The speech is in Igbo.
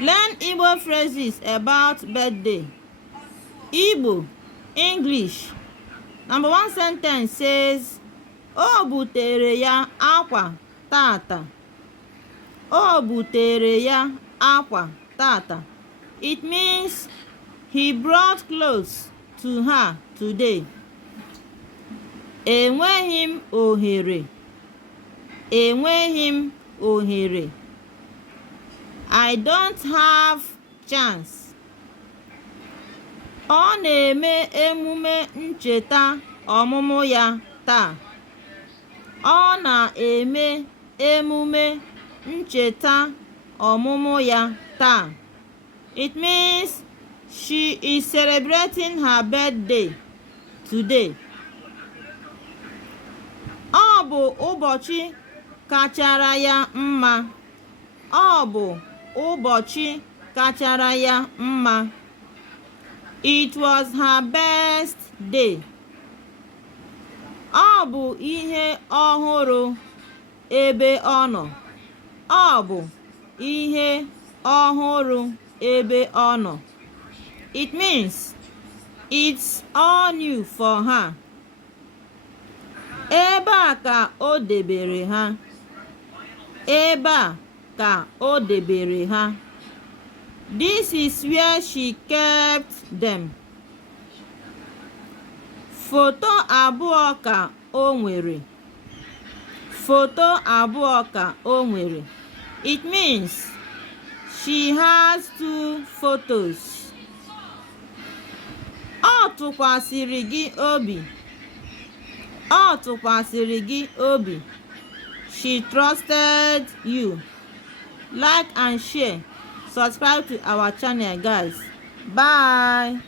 Learn Igbo phrases about birthday. Igbo, English. Number 1 sentence says, O butere ya akwa tata. O butere ya akwa tata. It means he brought clothes to her today. Enweghị m ohere. Enweghị m ohere. I don't have chance. Ọ na-eme emume ncheta ọmụmụ ya taa. Ọ na-eme emume ncheta ọmụmụ ya taa. It means she is celebrating her birthday today. Ọ bụ ụbọchị kachara ya mma. Ọ bụ ụbọchị kachara ya mma. It was her best day. Ọ bụ ihe ọhụrụ ebe ọ nọ. Ọ bụ ihe ọhụrụ ebe ọ nọ. It means it's all new for her. Ebe a ka o debere ha. Ebe a ka o debere ha. This is where she kept them. Foto abụọ ka o nwere. Foto abụọ ka o nwere. It means she has 2 photos. Ọ tụkwasịrị gị obi. Ọ tụkwasịrị gị obi. She trusted you. Like and share. Subscribe to our channel, guys. Bye.